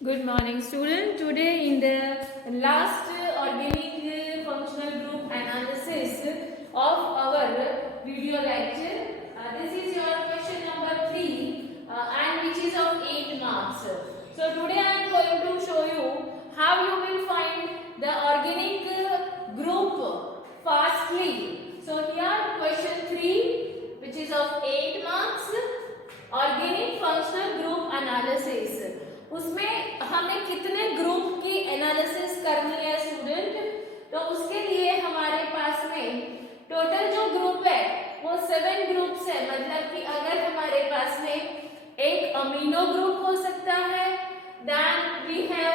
Good morning, student. Today, in the last organic functional group analysis of our video lecture, this is your question number 3 and which is of 8 marks. So, today I am going to show you how you will find the organic group fastly. So, here question 3 which is of 8 marks, organic functional group analysis. उसमें हमें कितने group की analysis करनी है student, तो उसके लिए हमारे पास में टोटल जो ग्रुप है वो 7 ग्रुप्स है। मतलब कि अगर हमारे पास में एक अमीनो ग्रुप हो सकता है, then we have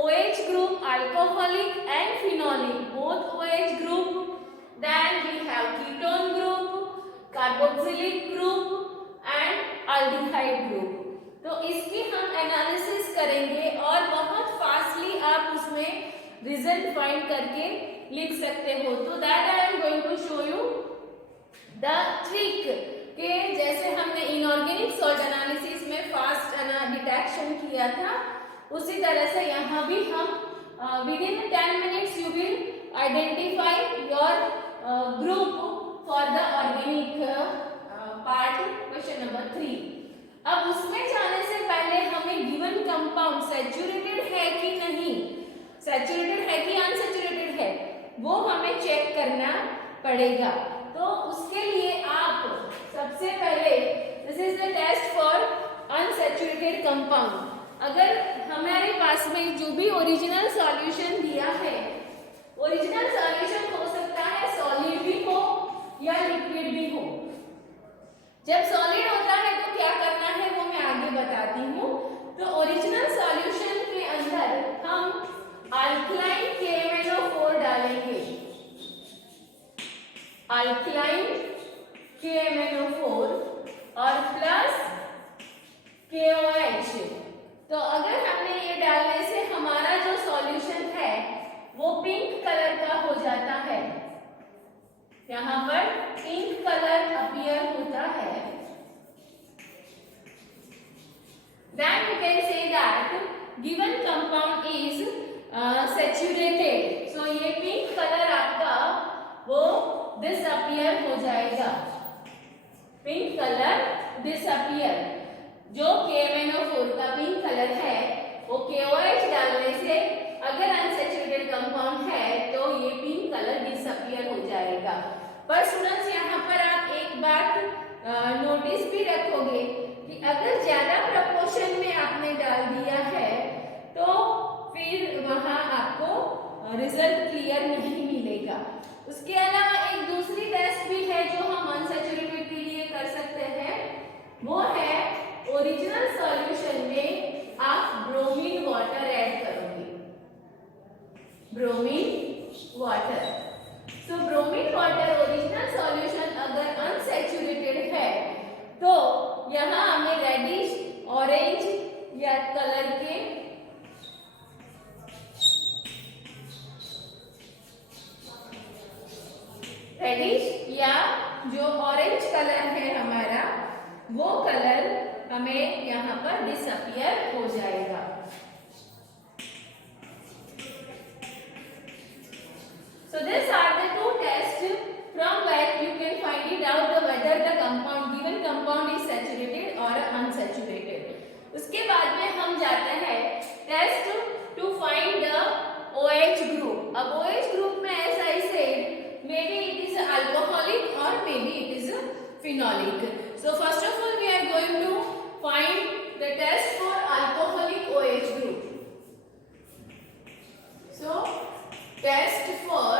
OH group, alcoholic and phenolic, both OH group, then we have ketone group, carboxylic group and aldehyde group. तो इसकी हम एनालिसिस करेंगे और बहुत फास्टली आप उसमें रिजल्ट फाइंड करके लिख सकते हो। तो that I am going to show you the trick के जैसे हमने इनऑर्गेनिक सॉल्ट एनालिसिस में फास्ट डिटेक्शन किया था, उसी तरह से यहाँ भी हम within 10 minutes you will identify your group for the organic part, question number 3। अब उसमें जाने से पहले हमें गिवन कंपाउंड सैचुरेटेड है कि नहीं, सैचुरेटेड है कि अनसैचुरेटेड है, वो हमें चेक करना पड़ेगा। तो उसके लिए आप सबसे पहले this is the test for unsaturated compound. अगर हमारे पास में जो भी ओरिजिनल सॉल्यूशन दिया है, ओरिजिनल सॉल्यूशन हो सकता है सॉलिड भी हो या लिक्विड भी हो। जब सॉलिड होता है तो क्या करना है वो मैं आगे बताती हूँ। तो ओरिजिनल सॉल्यूशन के अंदर हम अल्कलाइन KMnO4 डालेंगे, अल्कलाइन KMnO4 और प्लस KOH। तो अगर हमने ये डालने से हमारा जो सॉल्यूशन है वो पिंक कलर का हो जाता है, यहाँ पर पिंक कलर अपीयर होता है। Then you can say that given compound is saturated. So ये पिंक कलर आपका वो डिसअपियर हो जाएगा, पिंक कलर डिसअपियर। जो KMnO4 का पिंक कलर है वो KOH डालने से अगर अनसैचुरेटेड कंपाउंड है तो ये पिंक कलर डिसअपियर हो जाएगा। पर स्टूडेंट्स यहाँ पर आप एक बात नोटिस भी रखोगे कि अगर ज्यादा प्रपोर्शन में आपने डाल दिया है तो फिर वहां आपको रिजल्ट क्लियर नहीं मिलेगा। उसके अलावा एक दूसरी टेस्ट भी है जो हम अनसैचुरेटेड के लिए कर सकते हैं, वो है ओरिजिनल सॉल्यूशन में आप ब्रोमीन वाटर ऐड करोगे, ब्रोमीन वाटर। तो ब्रोमीन वाटर ओरिजिनल सॉल्यूशन अगर अनसैचुरेटेड है तो यहाँ हमें रेडिश ऑरेंज या कलर के रेडिश या जो ऑरेंज कलर है हमारा वो कलर हमें यहाँ पर डिसअपियर हो जाएगा। So these are the two tests from where you can find it out whether the compound given compound is saturated or unsaturated. उसके बाद में हम जाते हैं test to find the OH group. अब OH ग्रुप में as I said maybe it is alcoholic or maybe it is phenolic. So first of all we are going to find the test for alcoholic OH group. So test for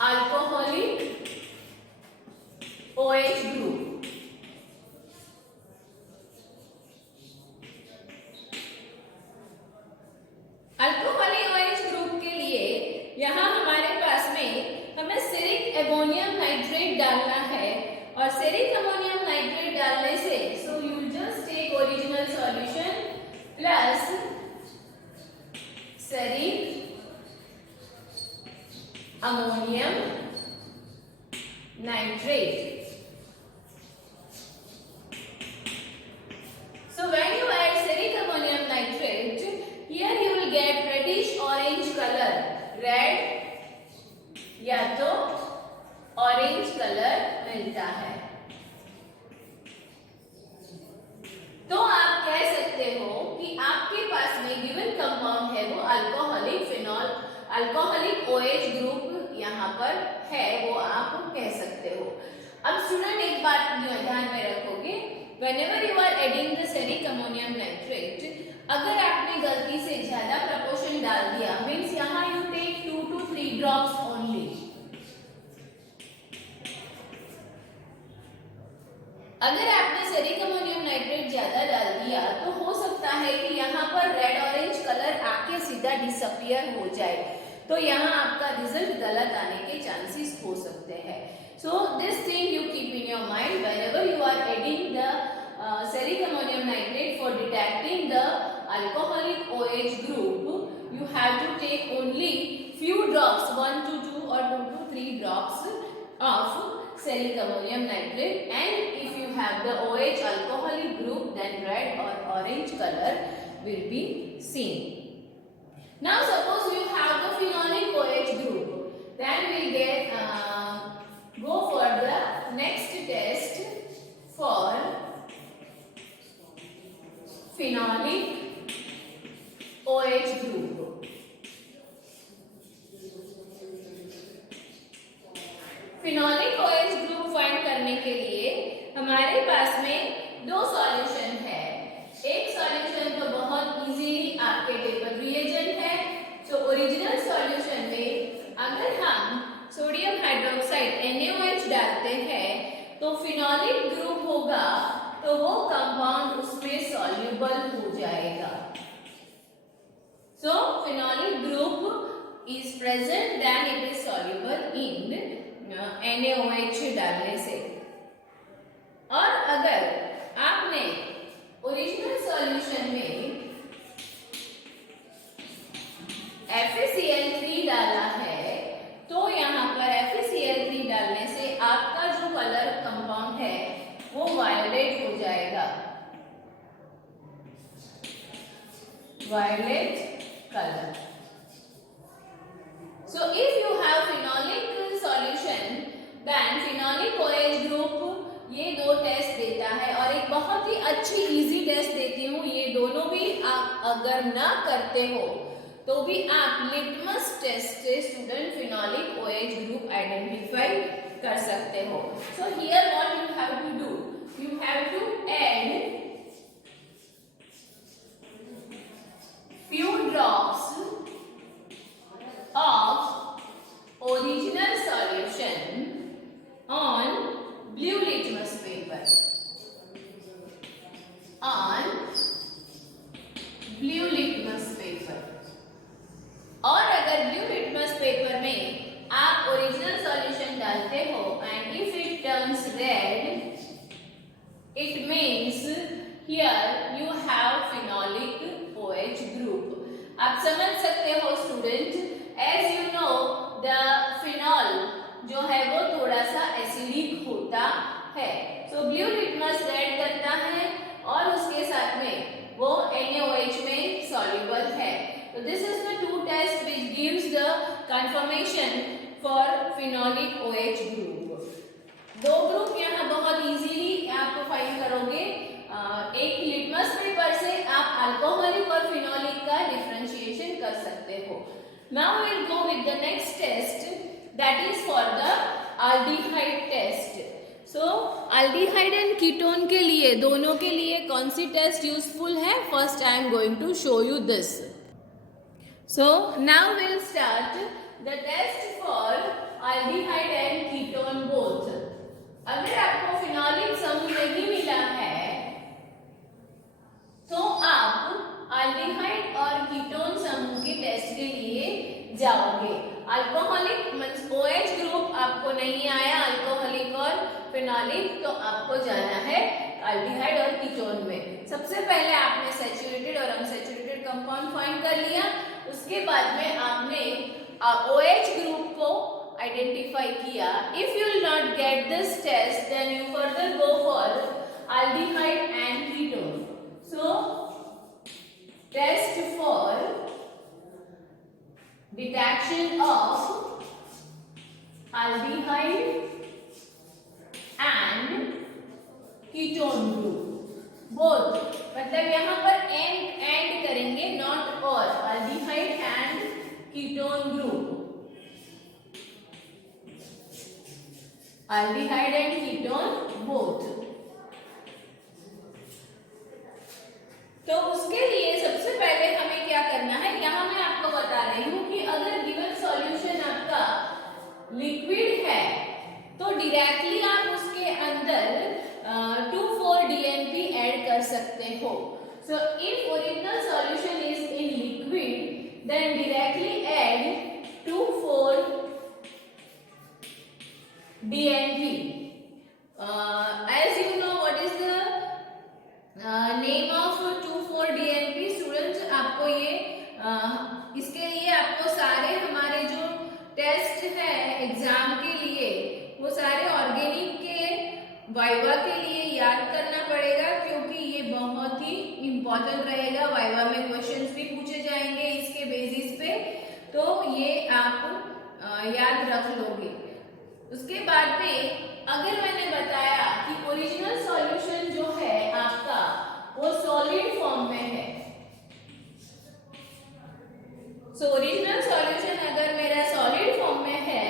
alcoholic OH group. Alcoholic OH group के लिए यहाँ हमारे पास में हमें ceric ammonium nitrate डालना है और ceric ammonium nitrate डालने से so you just take original solution plus ceric ammonium nitrate. So when you alcoholic OH group यहाँ पर है, वो आप कह सकते हो। अब स्टूडेंट एक बात ध्यान में रखोगे, whenever you are adding the steric ammonium nitrate, अगर आपने गलती से ज्यादा प्रपोर्शन डाल दिया, मीन्स यहाँ you take 2 to 3 drops only। अगर आपने सेरिक अमोनियम नाइट्रेट ज्यादा डाल दिया तो हो सकता है कि यहाँ पर रेड ऑरेंज कलर आके सीधा डिसअपियर हो जाए, तो यहाँ आपका रिजल्ट गलत आने के चांसेस हो सकते हैं। So this thing you keep in your mind whenever you are adding the ceric ammonium nitrate for detecting the alcoholic OH group, you have to take only few drops, 1 to 2 or 2 to 3 drops of steric ammonium nitrate, and if you have the OH alcoholic group, then red or orange color will be seen. Now suppose you have the phenolic OH group, then we get go for the next test for phenolic OH group. Phenolic OH group find करने के लिए हमारे पास में दो solution है। एक solution तो बहुत इजीली आपके टेबल रिएजेंट है। सो ओरिजिनल सॉल्यूशन में अगर हम सोडियम हाइड्रोक्साइड NaOH डालते हैं तो फिनोलिक ग्रुप होगा, तो वो कंपाउंड उसमें सॉल्युबल हो जाएगा। So phenolic group is present then it is soluble in NaOH डालने से। और अगर आपने ओरिजिनल सॉल्यूशन में FeCl3 डाला है तो यहाँ पर FeCl3 डालने से आपका जो कलर कंपाउंड है वो वायलेट हो जाएगा, violet colour. So if you have phenolic solution, then phenolic OH group ये दो टेस्ट देता है, और एक बहुत ही अच्छी इजी टेस्ट देती हूँ। ये दोनों भी आप अगर ना करते हो तो भी आप लिटमस टेस्ट से student phenolic OH group identify कर सकते हो। So here what you have to do, you have to add few drops of original solution on blue litmus paper, on blue litmus paper। और अगर blue litmus paper में आप original solution डालते हो and if it turns red, it means here you have phenolic OH group। आप समझ सकते हो student, as you know the phenol जो है वो थोड़ा सा एसिडिक होता है। So blue litmus रेड करता है और उसके साथ में वो NaOH में soluble है। So this is the two tests which gives the confirmation for phenolic OH group। दो ग्रुप यहाँ बहुत इजीली आप फाइंड करोगे। एक लिटमस पेपर से आप अल्कोहलिक और फिनोलिक का डिफरेंशिएशन कर सकते हो। Now we'll go with the next test, that is for the aldehyde test। So aldehyde and ketone के लिए, दोनों के लिए कौन सी टेस्ट यूजफुल है? First I am going to show you this। So now we'll start the test for aldehyde and ketone both। अगर आपको phenolic समूह नहीं मिला है तो आप अल्डिहाइड और कीटोन समूह के टेस्ट के लिए जाओगे। अल्कोहलिक मींस OH ग्रुप आपको नहीं आया, अल्कोहलिक और फिनोलिक, तो आपको जाना है अल्डिहाइड और कीटोन में। सबसे पहले आपने सैचुरेटेड और अनसैचुरेटेड कंपाउंड फाइंड कर लिया, उसके बाद में आपने OH ग्रुप को आइडेंटिफाई किया। If you will not get this test then you further go for aldehyde and ketone. So test for detection of aldehyde and ketone group both, मतलब यहाँ पर एंड करेंगे, नॉट और, aldehyde and ketone group। aldehyde and ketone both. तो उसके लिए सबसे पहले हमें क्या करना है, यहाँ मैं आपको बता रही हूँ कि अगर गिवन सॉल्यूशन आपका लिक्विड है तो डायरेक्टली आप उसके अंदर 2,4-DNP ऐड कर सकते हो. So if original solution is in liquid, then directly add 2,4-DNP. As you know, what is the name of 2,4-DNP? Students, आपको ये इसके लिए आपको सारे हमारे जो टेस्ट है एग्जाम के लिए वो सारे ऑर्गेनिक के वाइवा के लिए याद करना पड़ेगा, क्योंकि ये बहुत ही इम्पोर्टेंट रहेगा. वाइवा में क्वेश्चंस भी पूछे जाएंगे इसके बेसिस पे, तो ये आप याद रख लोगे. उसके बाद में अगर मैंने बताया कि ओरिजिनल सॉल्यूशन जो है आपका वो सॉलिड फॉर्म में है, सो ओरिजिनल सॉल्यूशन अगर मेरा सॉलिड फॉर्म में है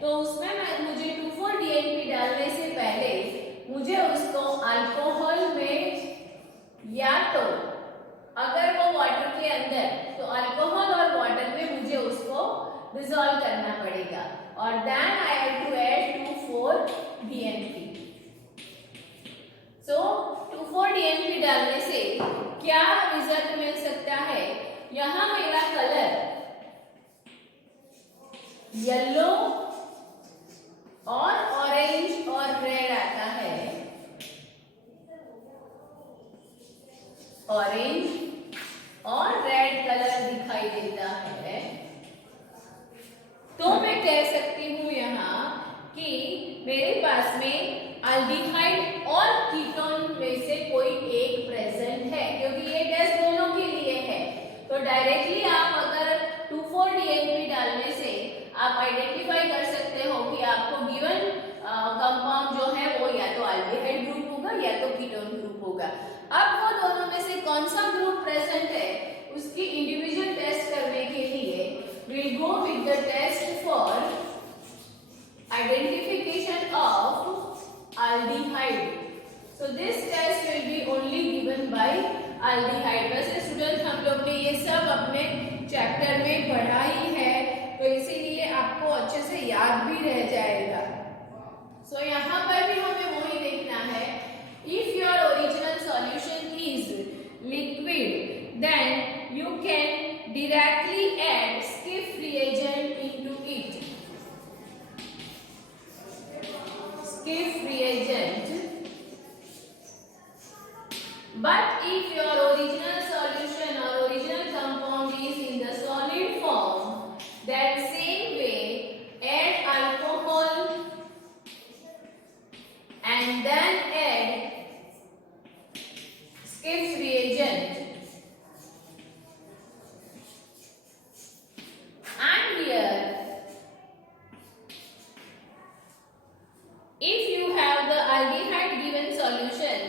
तो उसमें मुझे 2,4-DNP डालने से पहले मुझे उसको अल्कोहल में, या तो अगर वो वाटर के अंदर, तो अल्कोहल और वाटर में मुझे उसको डिसॉल्व करना पड़ेगा, और then I have to add 2,4-DNP. So 2,4-DNP डालने से क्या रिजल्ट मिल सकता है, यहाँ मेरा कलर येलो और ऑरेंज और रेड आता है. ऑरेंज और रेड कलर दिखाई देता है. तो मैं कह सकती हूं यहाँ कि मेरे पास में अल्डिहाइड और कीटोन में से कोई एक प्रेजेंट है, क्योंकि ये टेस्ट दोनों के लिए है. तो डायरेक्टली आप अगर 2,4-DNP डालने से आप आइडेंटिफाई कर सकते हो कि आपको गिवन कंपाउंड जो है वो या तो अल्डिहाइड ग्रुप होगा या तो कीटोन ग्रुप होगा. अब वो दोनों में से कौन सा ग्रुप प्रेजेंट है उसकी इंडिविजुअल टेस्ट करने के लिए we'll go with the test for identification of aldehyde. So this test will be only given by aldehyde. वैसे स्टूडेंट हम लोग ने ये सब अपने चैप्टर में पढ़ा ही है, तो इसीलिए आपको अच्छे से याद भी रह जाएगा. सो यहाँ पर भी हमें वही देखना है, if your original solution is liquid then you can directly add Skiff reagent into it. Skiff reagent. But if your original solution or original compound is in the solid form, then same way add alcohol and then add Skiff reagent. And here, if you have the aldehyde given solution,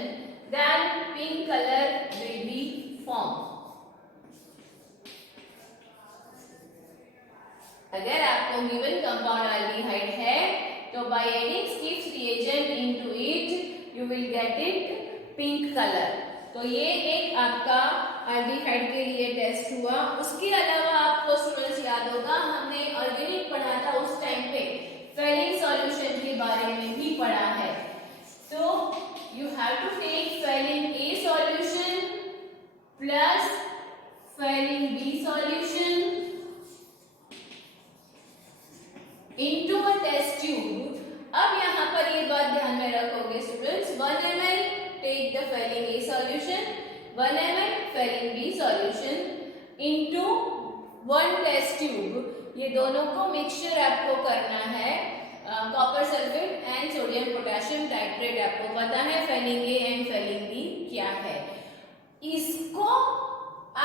then pink color will be formed. अगर आपको given compound aldehyde है तो by adding Skiff reagent into it you will get it pink color. तो ये एक आपका aldehyde के लिए टेस्ट हुआ. उसके अलावा आपको स्टूडेंट्स याद होगा हमने ऑर्गेनिक पढ़ा था, उस टाइम पे फेलिंग सॉल्यूशन के बारे में भी पढ़ा है. तो you have to take Phenyl A solution plus Phenyl B solution into a test tube. अब यहाँ पर ये बात ध्यान में रखोगे students, 1 ml take the Phenyl A solution, 1 ml Phenyl B solution into 1 test tube. ये दोनों को मिक्सचर आपको करना है. Copper sulphate and sodium potassium titrate आपको पता है phenyl a and phenyl b क्या है. इसको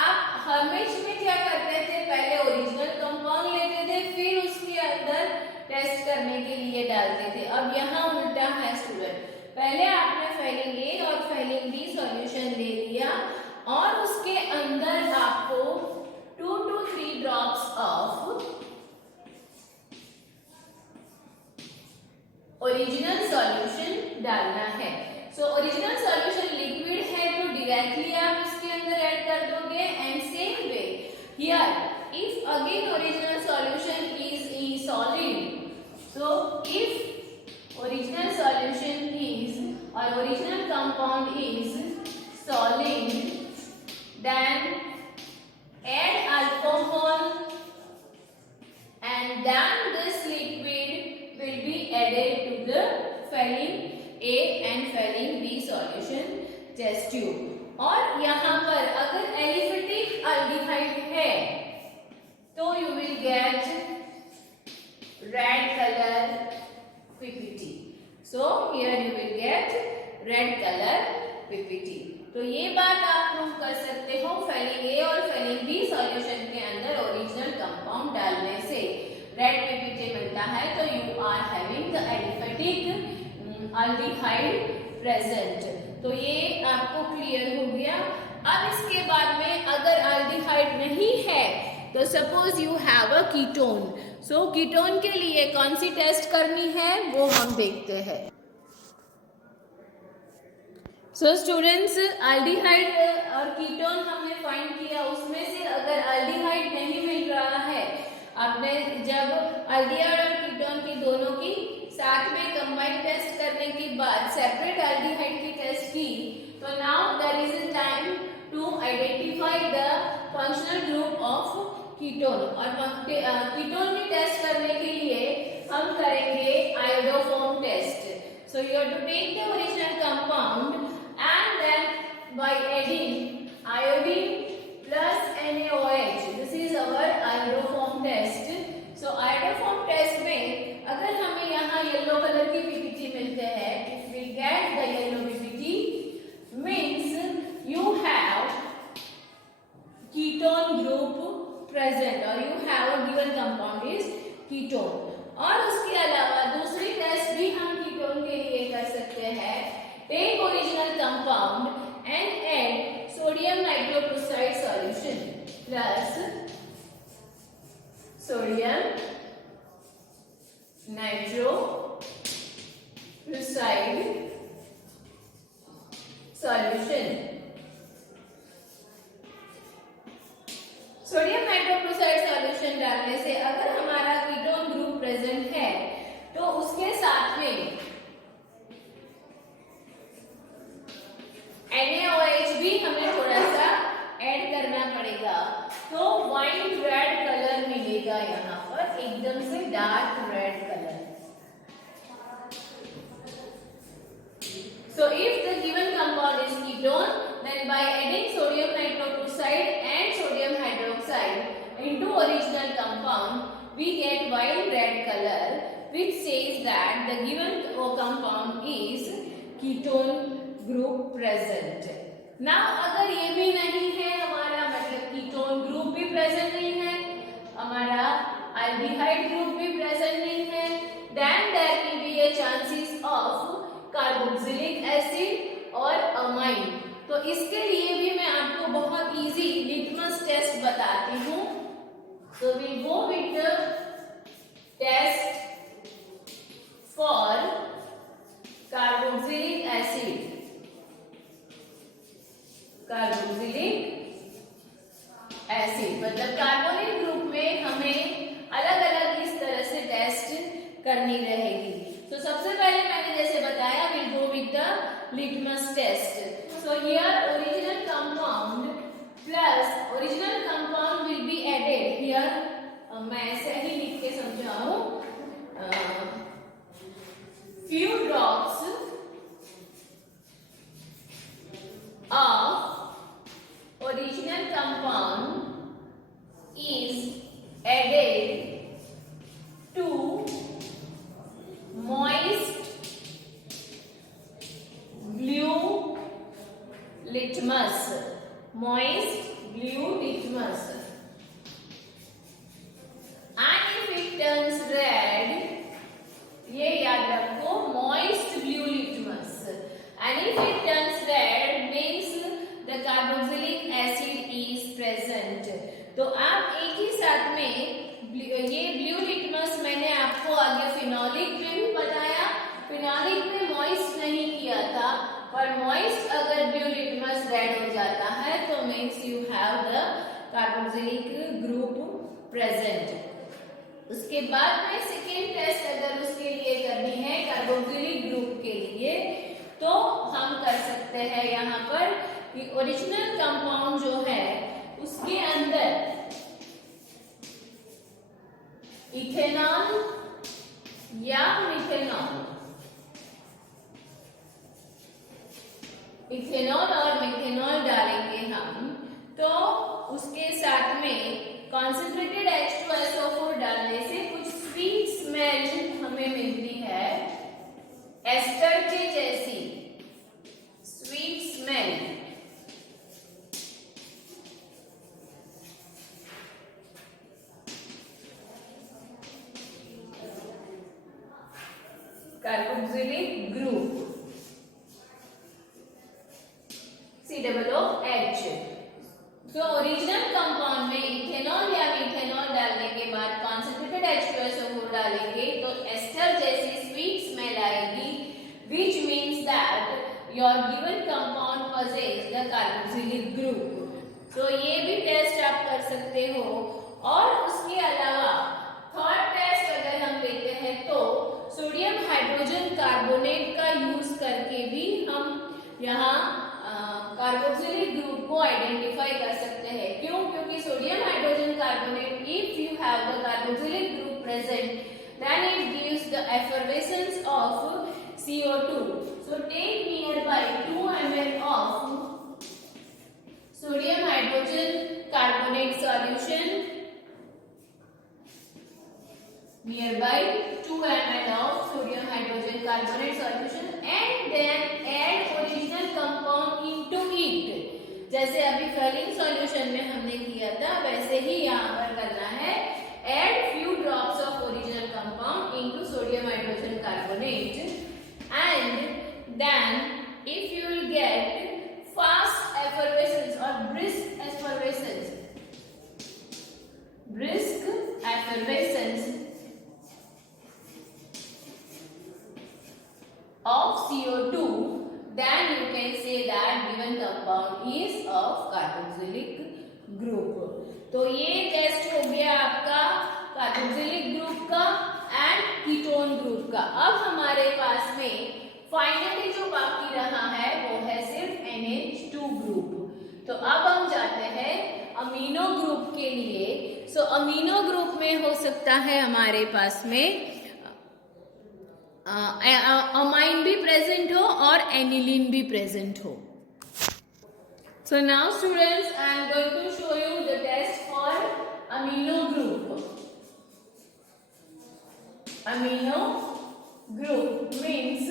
आप हमेशा में क्या करते थे, पहले ओरिजिनल कंपाउंड लेते थे फिर उसके अंदर टेस्ट करने के लिए डालते थे. अब यहाँ उल्टा है स्टूडेंट, पहले आपने फेनिल ए और फेनिल बी सॉल्यूशन ले लिया और उसके अंदर आपको 2 to 3 drops of original solution डालना है। सो ओरिजिनल सॉल्यूशन लिक्विड है तो डायरेक्टली आप इसके अंदर ऐड कर दोगे। And same way here if again original solution is in solid, so if original solution is और original compound is solid, then add alcohol and then this liquid will be added to the phenyl A and phenyl B solution test tube. और यहाँ पर अगर aliphatic aldehyde है तो you will get red color PPT. So here you will get red color PPT. तो ये बात आप प्रूव कर सकते हो फेनिल ए और फेनिल बी सॉल्यूशन के अंदर ओरिजिनल कंपाउंड डालने से रेड पीपीटी मिलता है। तो you are having the aliphatic aldehyde present. तो ये आपको क्लियर हो गया। अब इसके बाद में अगर अल्डिहाइड नहीं है तो suppose you have a ketone. So ketone के लिए कौन सी टेस्ट करनी है वो हम देखते हैं। सो स्टूडेंट्स, अल्डिहाइड और कीटोन हमने फाइंड किया, उसमें से अगर अल्डिहाइड नहीं मिल रहा है, आपने जब अल्डिहाइड और कीटोन की दोनों की साथ में कंबाइन टेस्ट करने के बाद सेपरेट अल्डिहाइड की टेस्ट की, तो now there is a time to identify the functional group of ketone. और कीटोन की टेस्ट करने के लिए हम करेंगे iodoform test. So you have to take the original compound and then by adding iodine plus NaOH, this is our iodoform test. So iodoform test में अगर हमें यहाँ येलो कलर की पीपीटी मिलते हैं, if we get the yellow PPT means you have ketone group present or you have a given compound is ketone. और उसके अलावा दूसरी टेस्ट भी हम कीटोन के लिए कर सकते हैं। Take original compound and add sodium nitroprusside solution plus sodium nitroprusside solution. Sodium nitroprusside solution डालने से अगर हमारा कीटोन ग्रुप प्रेजेंट है तो उसके साथ में NaOH भी हमें थोड़ा सा ऐड करना पड़ेगा, तो वाइन रेड कलर मिलेगा यहाँ पर, एकदम से dark red colour. So if the given compound is ketone, then by adding sodium nitroprusside and sodium hydroxide into original compound, we get wine red color, which says that the given compound is ketone group present. Now अगर ये भी नहीं है हमारा, मतलब ketone group भी present नहीं है, हमारा अल्डिहाइड ग्रुप भी प्रेजेंट नहीं है, then there will be a chances of carboxylic acid और अमाइन। तो इसके लिए भी मैं आपको बहुत इजी लिटमस टेस्ट बताती हूँ। तो we go with the test for carboxylic acid. Carboxylic acid मतलब कार्बोनिल ग्रुप में हमें अलग अलग इस तरह से टेस्ट करनी रहेगी। तो सबसे पहले मैंने जैसे बताया will go with the litmus test. So here original compound plus original compound will be added here, मैं ऐसे ही लिख के समझाऊं, few drops of original compound is added to moist blue litmus, moist blue litmus, and if it turns red, ये याद रखो, moist blue litmus, and if it turns red means the carboxylic acid is present। तो आप एक ही साथ में present. उसके बाद में सेकेंड टेस्ट अगर उसके लिए करनी है कार्बोक्सिलिक ग्रुप के लिए, तो हम कर सकते हैं यहाँ पर कि ओरिजिनल कंपाउंड जो है उसके अंदर इथेनॉल या मिथेनॉल, इथेनॉल और मिथेनॉल डालेंगे हम, तो उसके साथ में कॉन्सेंट्रेटेड H2SO4 डालने से कुछ स्वीट स्मेल हमें मिलती है, एस्टर के जैसी sweet smell. Carboxylic group COOH। तो ओरिजिनल कंपाउंड में इथेनॉल या मिथेनॉल डालने के बाद कॉन्सेंट्रेटेड H2SO4 डालेंगे तो एस्टर जैसी स्वीट स्मेल आएगी, which means that your given compound possesses the carboxylic group। तो ये भी टेस्ट आप कर सकते हो। और उसके अलावा थर्ड टेस्ट अगर हम लेते हैं तो सोडियम हाइड्रोजन कार्बोनेट का यूज करके भी हम यहाँ कार्बोक्सिलिक ग्रुप को आइडेंटिफाई कर सकते हैं। क्यों? क्योंकि sodium hydrogen carbonate, if you have the carboxylic group present, then it gives the effervescence of CO2। So take nearby 2 ml of sodium hydrogen carbonate solution, nearby 2 ml of sodium hydrogen carbonate solution, and then add original compound into it। जैसे अभी फर्लिंग solution में हमने किया था वैसे ही यहाँ पर करना है। add few drops of original compound into sodium hydrogen carbonate, and then if you will get fast effervescence or brisk effervescence of CO2, then you can say that given compound is of carboxylic group। तो ये test हो गया आपका carboxylic group का and ketone group का। अब हमारे पास में फाइनली जो बाकी रहा है वो है सिर्फ NH2 ग्रुप। तो अब हम जाते हैं अमीनो ग्रुप के लिए। सो अमीनो ग्रुप में हो सकता है हमारे पास में अमाइन भी प्रेजेंट हो और एनिलीन भी प्रेजेंट हो। So now students, I am going to show you the test for amino group। Amino group means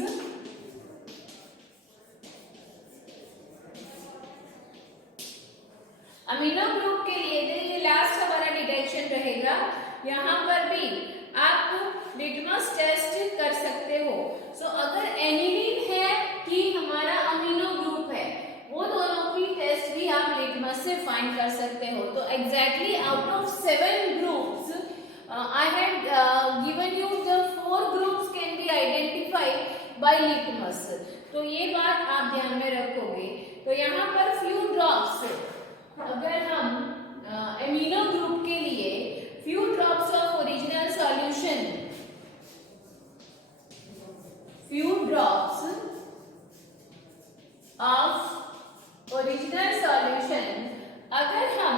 amino group के लिए ये लास्ट हमारा डिटेक्शन रहेगा। यहाँ पर भी आप लिटमस टेस्ट कर सकते हो। सो अगर एनिलीन है कि हमारा अमीनो ग्रुप है, वो दोनों की टेस्ट भी आप लिटमस से फाइंड कर सकते हो। तो exactly out of 7 groups I had given you the 4 groups can be identified by litmus। तो ये बात आप ध्यान में रखोगे। तो यहाँ पर few drops, अगर हम एमिनो ग्रुप के लिए few drops of original solution, few drops of original solution अगर हम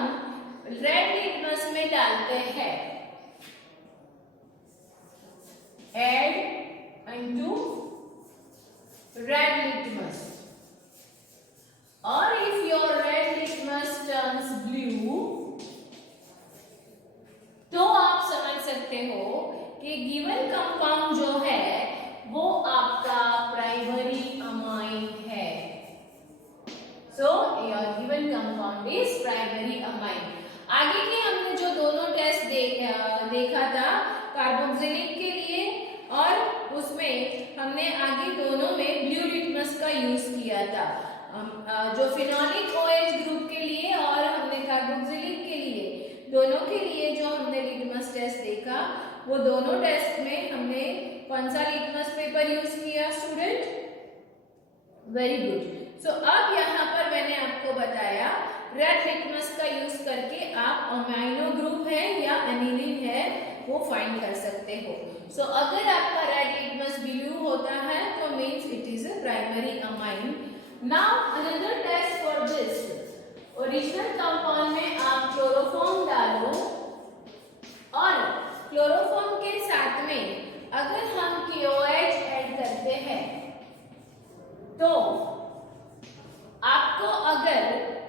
रेड लिटमस में डालते हैं, add into red litmus, or if your red litmus turns blue, तो आप समझ सकते हो कि गिवन कंपाउंड जो है वो आपका प्राइमरी अमाइन है। So your given compound is primary amine. आगे के हमने जो दोनों टेस्ट देखा था कार्बोक्सिलिक के लिए, और उसमें हमने आगे दोनों में ब्लू लिटमस का यूज किया था, जो फिनोलिक OH ग्रुप के लिए और हमने कार्बोक्सिलिक के लिए, दोनों के लिए जो हमने लिटमस टेस्ट देखा, वो दोनों टेस्ट में हमने कौन सा लिटमस पेपर यूज किया स्टूडेंट? Very good. सो अब यहाँ पर मैंने आपको बताया रेड लिटमस का यूज करके आप अमाइनो ग्रुप है या वो फाइंड कर सकते हो। सो अगर आपका रेड लिटमस ब्लू होता है तो means it is a primary amine. Now another test for this, original compound में आप क्लोरोफॉर्म डालो और क्लोरोफॉर्म के साथ में अगर हम KOH ऐड करते हैं तो आपको अगर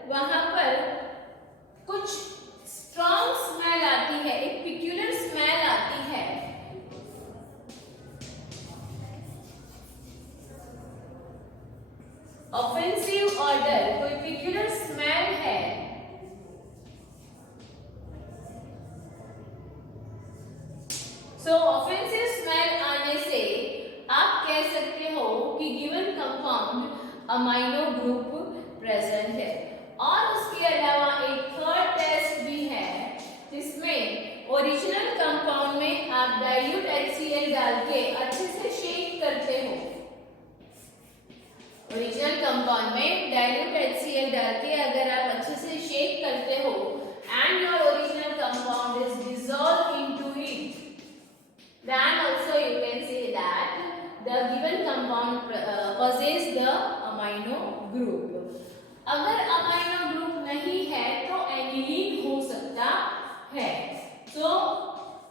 वहां पर कुछ स्ट्रॉन्ग स्मेल आती है, एक पिक्यूलर स्मेल आती है, ऑफेंसिव ऑर्डर, कोई पिक्यूलर स्मेल है, सो ऑफेंसिव स्मेल आने से आप कह सकते हो कि given compound amino group present है। और उसके अलावा एक थर्ड टेस्ट भी है जिसमें ओरिजिनल कंपाउंड में आप डाइल्यूट HCl डाल के अच्छे से शेक करते हो। ओरिजिनल कंपाउंड में डाइल्यूट HCl डाल के अगर आप अच्छे से शेक करते हो and your original compound is dissolve into it, then also you can say that the given compound possess the amino group. अगर अमाइनो ग्रुप नहीं है तो एनिलीन हो सकता है। तो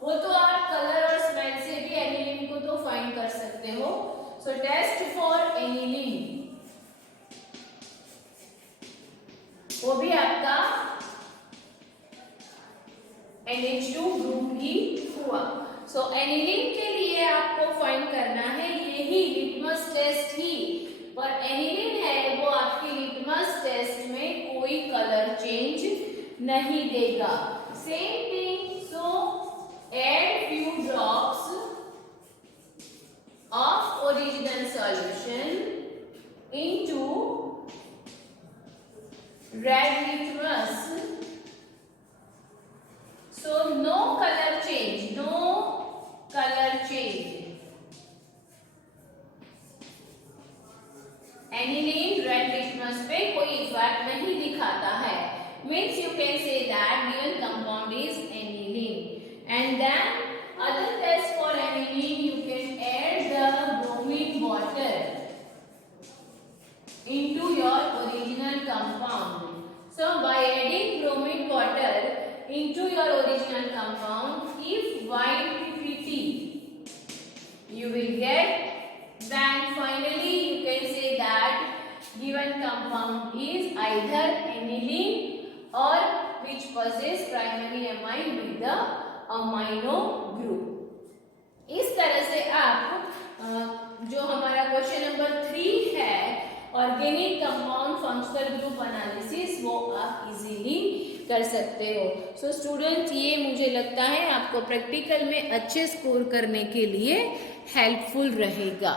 वो तो आप कलर और स्मेल से भी एनिलीन को तो फाइंड कर सकते हो। सो टेस्ट फॉर एनिलीन, वो भी आपका NH2 ग्रुप ही हुआ। सो एनिलीन के लिए आपको फाइंड करना है यही लिटमस टेस्ट ही, पर एनिलीन है वो आपके लिटमस टेस्ट में कोई कलर चेंज नहीं देगा। Same thing, so add few drops of original solution into red litmus, so no color change, no color change. Aniline red litmus पे कोई इफेक्ट नहीं दिखाता है, means you can say that given compound is aniline. And then other test for aniline, you can add the bromine water into your original compound. So by adding bromine water into your original compound, if Y2P you will get, then finally you can say that given compound is either aniline or which possess primary amine with the amino group. इस तरह से आप जो हमारा question number 3 है organic compound functional group analysis, वो आप easily कर सकते हो। सो स्टूडेंट्स, ये मुझे लगता है आपको प्रैक्टिकल में अच्छे स्कोर करने के लिए हेल्पफुल रहेगा।